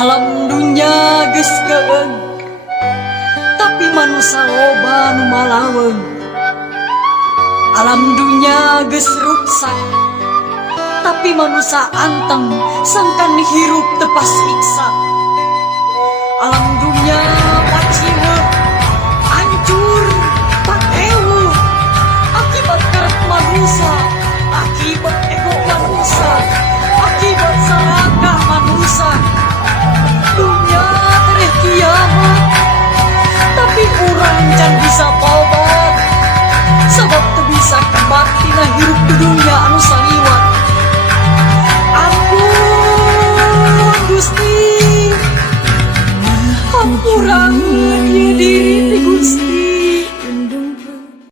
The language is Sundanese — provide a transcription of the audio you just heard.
Alam dunya geus keung, tapi manusia loba nu malaweung. Alam dunya geus ruksak, tapi manusia anteng sangkan hirup tepas siksa. Alam